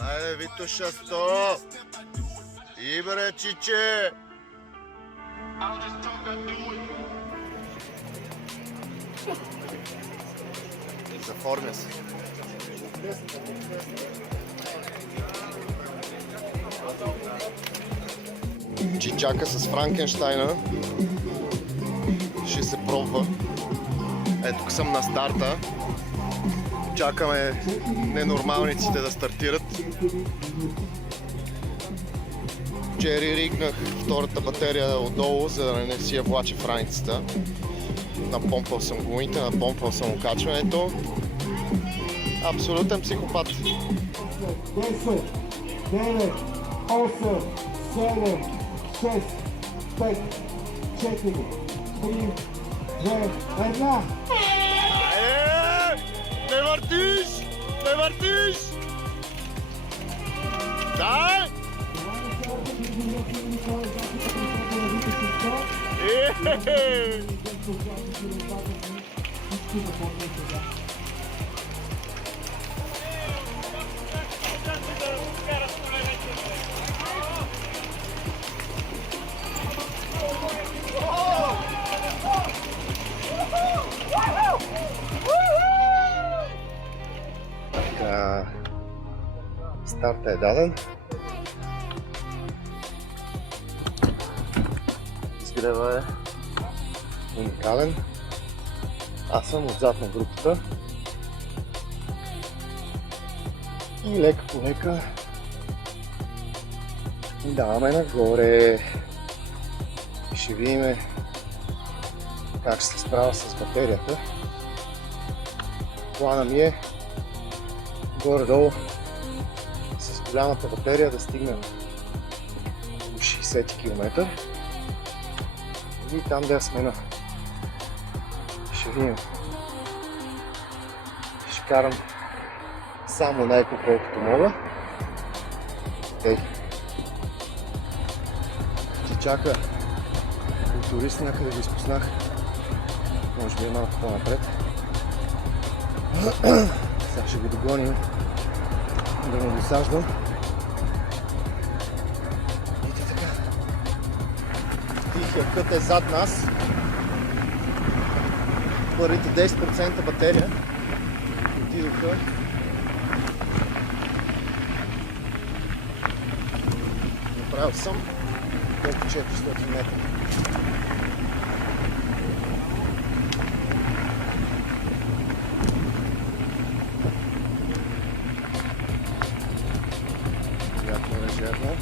Айде, Витоша, 100! И бре, чиче! Заформя се. Чичака с Франкенщайна ще се пробва. Ето тук съм на старта. Чакаме ненормалниците да стартират. Джери ригнах втората батерия отдолу, за да не си я влачи в раницата. Напомпал съм гумите, напомпал съм окачването. Абсолютен психопат. 10, 9, 8, 7, 6, 5, 4, 3, 2, 1. Не въртиш! Не въртиш! Дай! Старта е даден. Изгрева е уникален. Аз съм отзад на групата. И лека по лека даваме нагоре. И ще видим как ще се справя с батерията. Плана ми е горе-долу с голямата батерия да стигнем до 60 км и там да я смена. Ще видим. Ще карам само най-ко колкото мога. Ей. Ти чака културист, някъде го изпуснах. Може би е малко по-напред. Сега ще го догоним да му досаждам. Видите така. Тихия кът е зад нас. Първите 10% батерия отидоха. Направил съм колко 400 метра. Лежерно.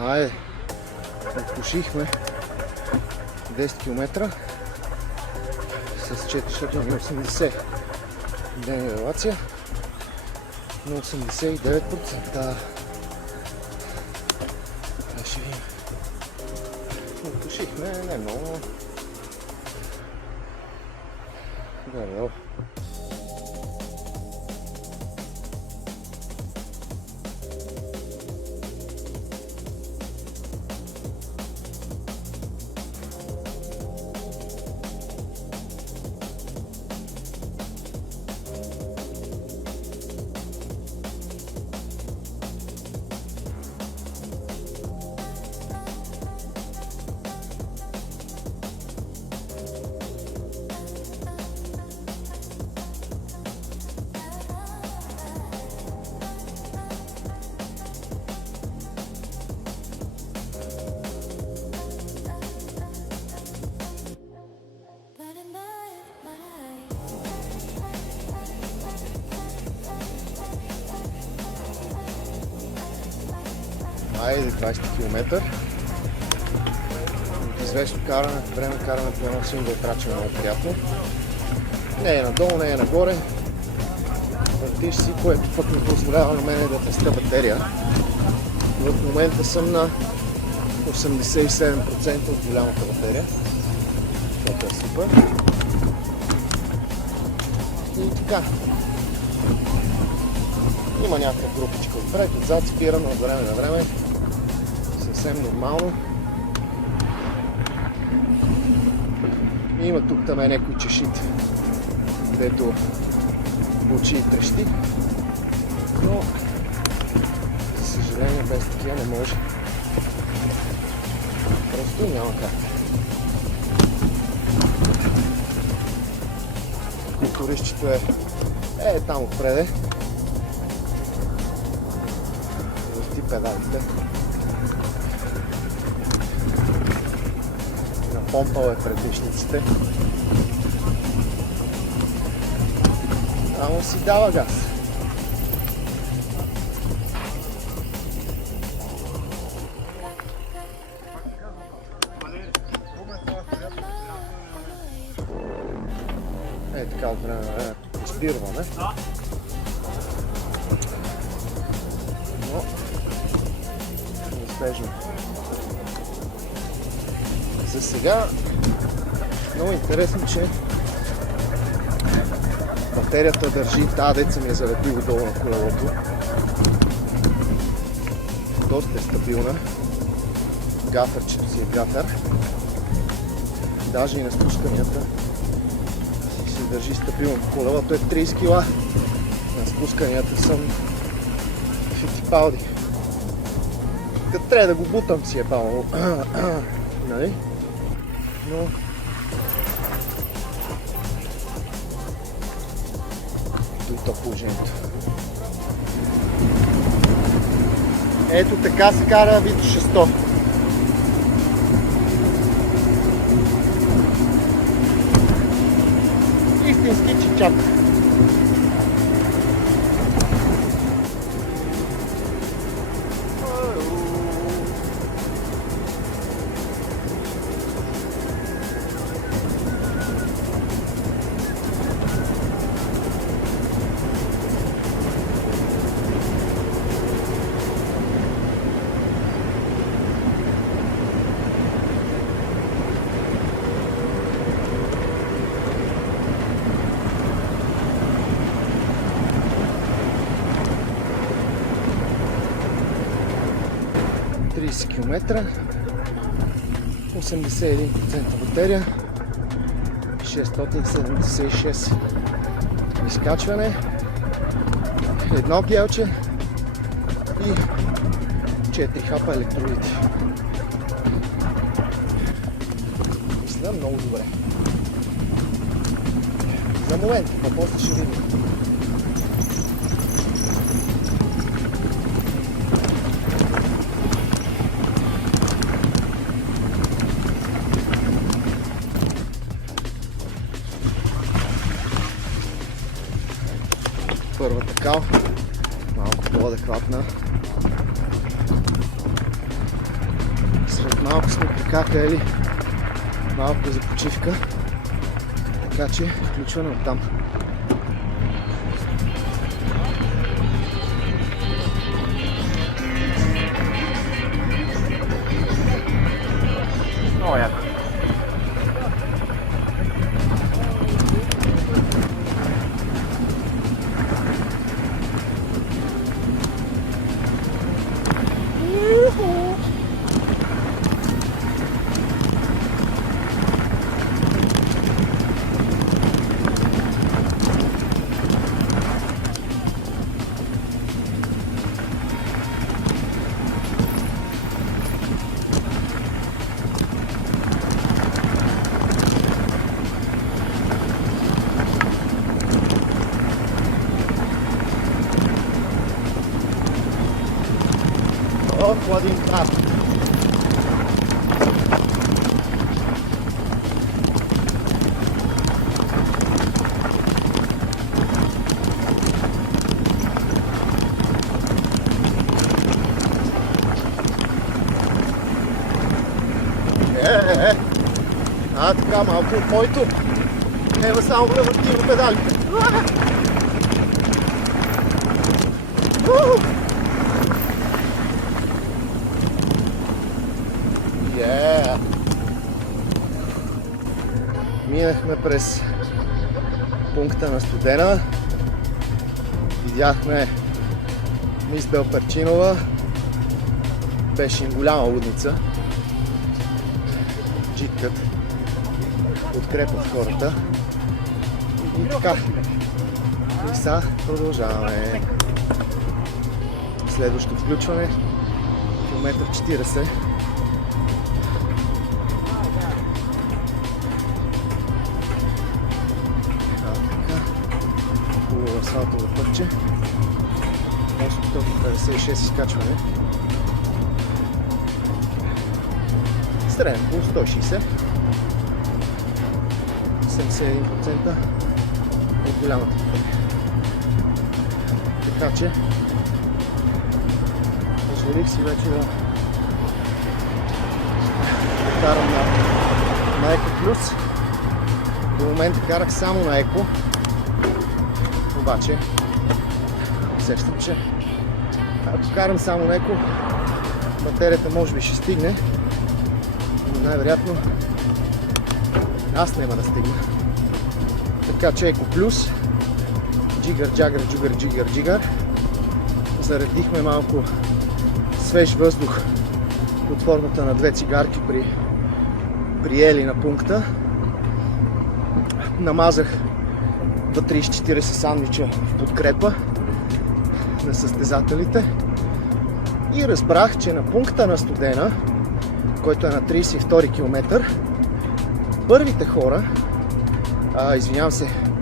Айде, отпушихме 10 км с 480 дневна елевация на 89%. Ще видим. Отпушихме не много. Горе-долу. Айде 20 км. От известно време караме по едно сингъл траче много приятно. Не е надолу, не е нагоре. Въртиш си, което пък ми позволява на мен да теста батерия. В момента съм на 87% от голямата батерия. Това е супер. И така. Има някаква групичка отпред, отзад спираме от време на време. Съвсем нормално. И има тук там някои чешите, където бучи и трещи. Но, за съжаление, без такива не може. Просто няма как. Моторището е там отпреде. Върти педалите. Напомпал е предишниците. Само си дава газ. Е така от време на време изпирваме. Но неизбежно. За сега много интересно, че батерията държи, тази деца ми е залепила долу на колелото. Доста е стабилна. Гафърчето си е гафър. Даже и на спусканията се държи стабилно. Колелото е 30 кг. На спусканията съм фитипалди. Като трябва да го бутам си е бавно. Нали? Но и то положението. Ето така се кара Вито 600. Истински чичак. Км, 81% батерия, 676 изкачване, едно гелче и 4 хапа електролити. Мисля много добре. За момент, а после ще видим. Първата кал, малко по-адекватна. След малко сме прикакали малко за почивка, така че включване оттам. Много яко. Один трап. Така, малко от моето. Ева само да въртим педалите. Минахме през пункта на Студена. Видяхме мис Белперчинова. Беше им голяма лудница. Джиткът подкрепа в хората. И така. И сега продължаваме. Следващото включване. Километър 40. Хубаво асфалтово пътче. 856 изкачване. Среден пулс 160. 71% от голямата пътека. Така че позволих си вече да карам на Еко Плюс. До момента карах само на Еко. Обаче усещам, че ако карам само на Еко, батерията може би ще стигне, но най-вероятно аз няма да стигна. Така че Еко Плюс, джигър, джагър, джугър, джигър, джигър. Заредихме малко свеж въздух под формата на 2 цигарки при Ели на пункта. Намазах до 30-40 сандвича в подкрепа на състезателите и разбрах, че на пункта на Студена, който е на 32 км, първите хора,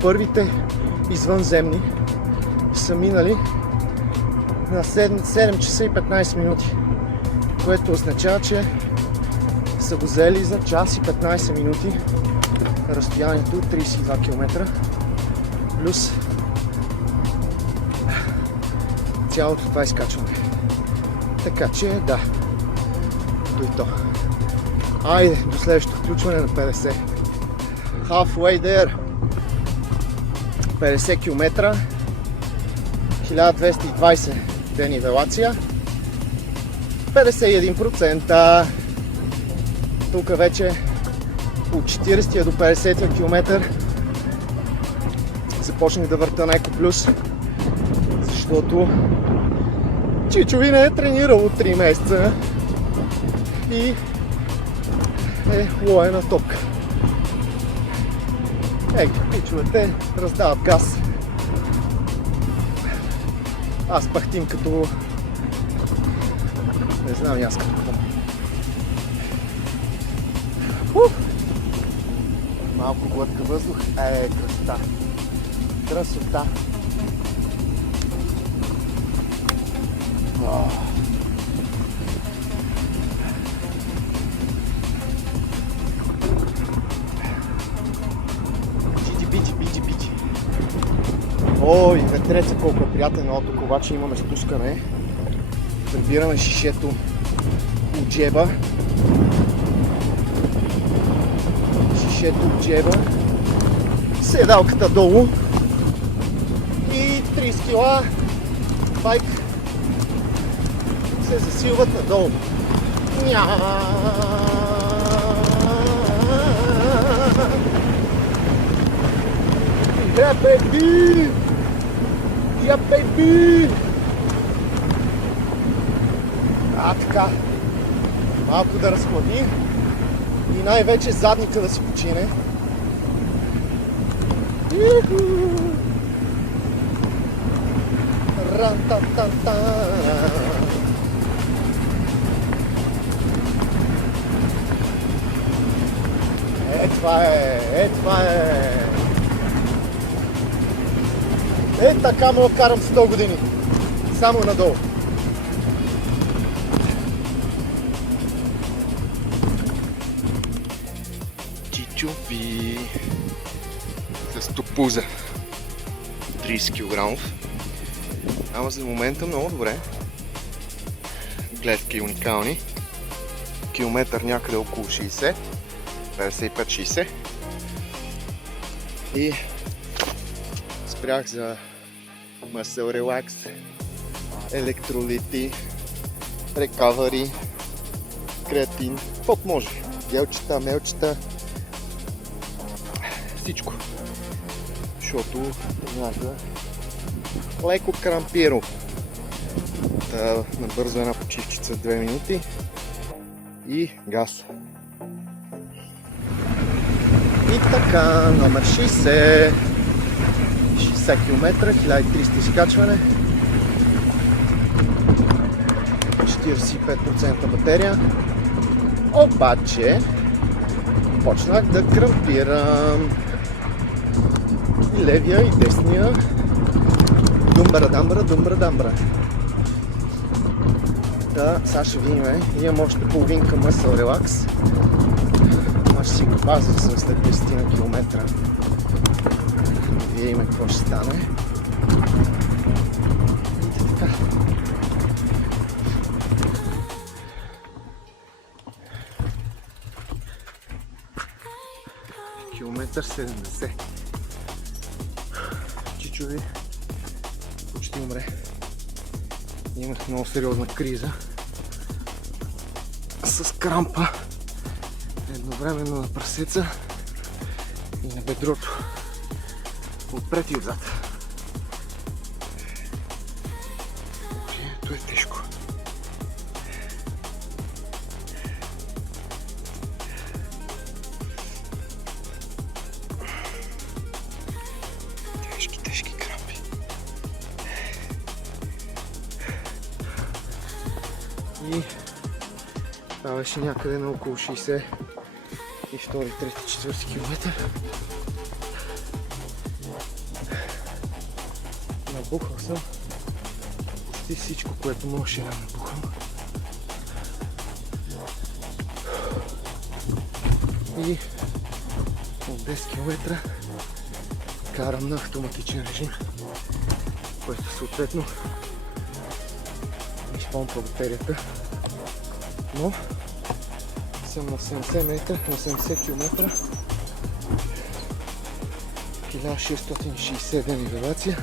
първите извънземни са минали на 7 часа и 15 минути, което означава, че са го взели за час и 15 минути разстоянието от 32 км плюс цялото това изкачване. Така че да, то и то. Айде до следващото включване на 50. Halfway there. 50 км, 1220 денивелация, 51%. Тук вече от 40 до 50 км започнах да върта на Еко Плюс, защото Чичови не е тренирал от 3 месеца и е лоена топка. Пичовете раздават газ. Аз пахтим като... не знам аз какво. Малко глътка въздух. Красота. Красота. Биджи. Ой, ветреца колко е приятен, но тук обаче имаме спускане. Прибираме шишето от джеба. Седалката долу и 30 кила байк се засилват надолу. Yeah, baby! Така. Малко да разхлади и най-вече задника да си почине. Това е! Така мога карам 100 години. Само надолу. Чичупи с топуза 30 кг. Ама за момента много добре. Гледки уникални. километър някъде около 60, 55-60 и спрях за muscle relax, електролити, recovery, креатин, каквото може, гелчета, мелчета, всичко, защото леко крампирал. Набързо една почивчица 2 минути и газ. И така, номер 60 км, 1300 изкачване, 45% батерия. Обаче почнах да крампирам и левия и десния. Думбра. Да, сега ще видим. Имам още половинка muscle relax. Аз ще си го пазя след 10 км. Видим какво ще стане. И така. Километър 70. Чичови почти умре. Имах много сериозна криза с крампа едновременно на прасеца и на бедрото, отпред и отзад. Това е тежко. Тежки крампи. И това беше някъде на около 60 и 2, 3, 4 км. Набухал съм почти всичко, което можеше да набухам. И от 10 км карам на автоматичен режим, който съответно изпомпва батерията. Но съм на 70 метра, на 70 км, 1660 денивелация,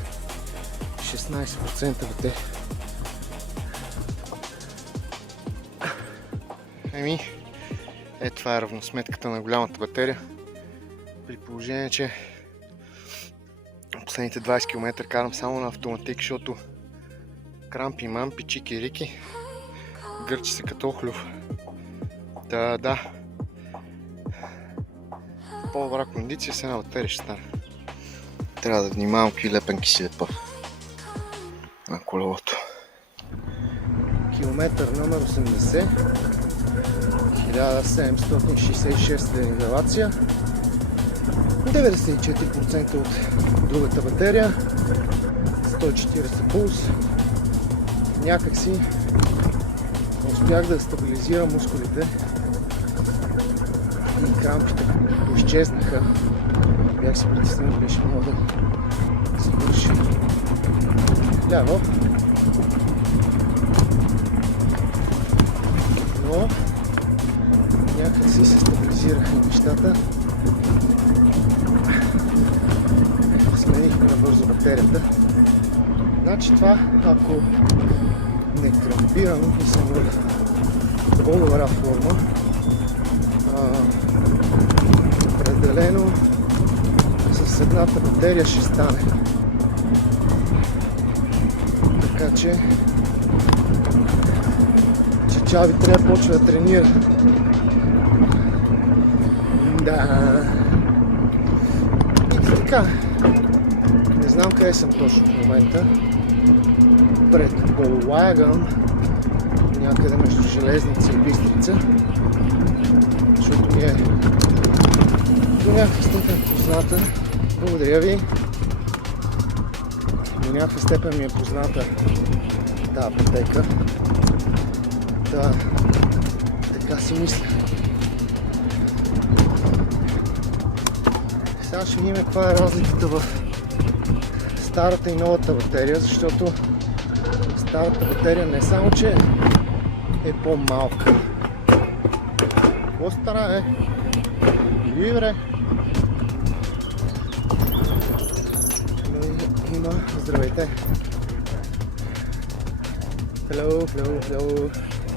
16% батерия. Това е равносметката на голямата батерия. При положение, че последните 20 км карам само на автоматик, защото крампи, мампи, чики-рики, гърчи се като охлюв. Да. По-добра кондиция с една батерия ще стане. Трябва да внимавам какви лепенки си лепа на колелото. Километър номер 80, 1766 денивелация, 94% от другата батерия, 140 пулс. Някак си успях да стабилизирам мускулите и крампите изчезнаха. Бях си притеснен, беше много да се върши. Ляво. Но някак си се стабилизираха нещата. Сменихме набързо батерията. Значи това, ако не крампирам и съм в по-добра форма, определено с едната батерия ще стане. Така че Чави трябва да почва да тренира. Да. И така. Не знам къде съм точно в момента. Предполагам някъде между Железница и Бистрица, защото ми е до някаква степен позната. Благодаря ви. До някаква степен ми е позната тази пътека. Да, така си мисля. Сега ще видим каква е разликата в старата и новата батерия, защото старата батерия не само, че е по-малка, Какво стана, Вибре. Има. Здравейте. Hello.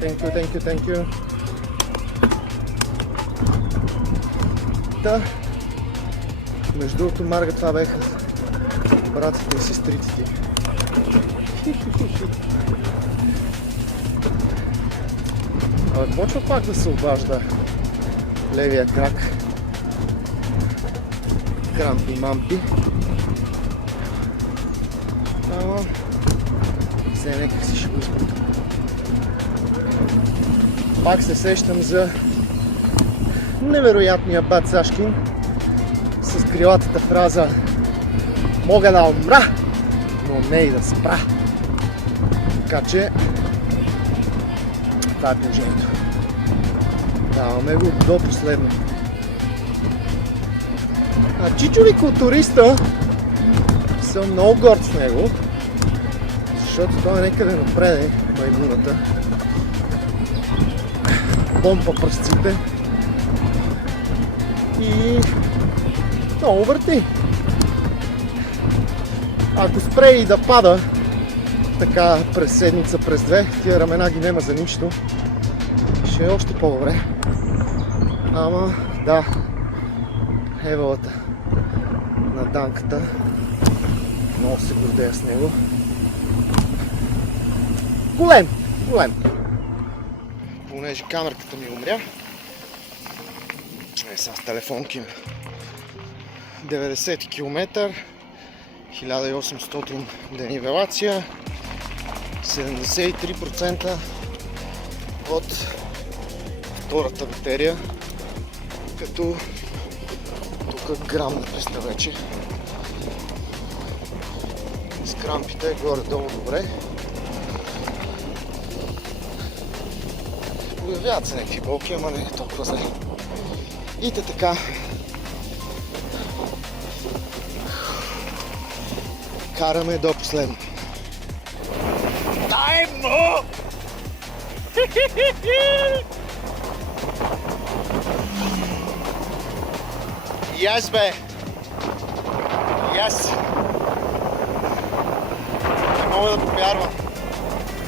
Thank you. Да. Между другото, Марга, това беха братите и сестрите ти. Почва пак да се обажда левия крак. Крампи-мампи. Ама все нека си ще го избута. Пак се сещам за невероятния бат Сашкин с крилатата фраза: мога да умра, но не и да спра. Така че това е положението. Даваме го до последно. А Чичови културиста съм много горд с него, защото той е некъде напреде, маймуната. Помпа пръстците и много върти. Ако спре и да пада така през седмица, през две, тия рамена ги нема за нищо, ще е още по-добре. Ама да, евалата на Данката, много се гордея с него. Голем! Понеже камерката ми умря, сега с телефонки 90 км, 1800 денивелация, 73% от втората батерия, като тук грам на песта вече. С крампите горе-долу добре. Появяват се някакви болки, ама не е толкова зле. И така. Караме до последно. Дай му! Yes, бе! Yes! Не мога да повярвам.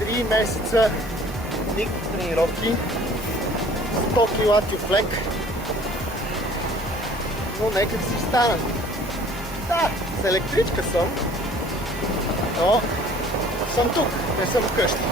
3 месеца никакви тренировки, 100 кг тюфлек, но нека си стана. Да, с електричка съм, но съм тук, не съм вкъщи.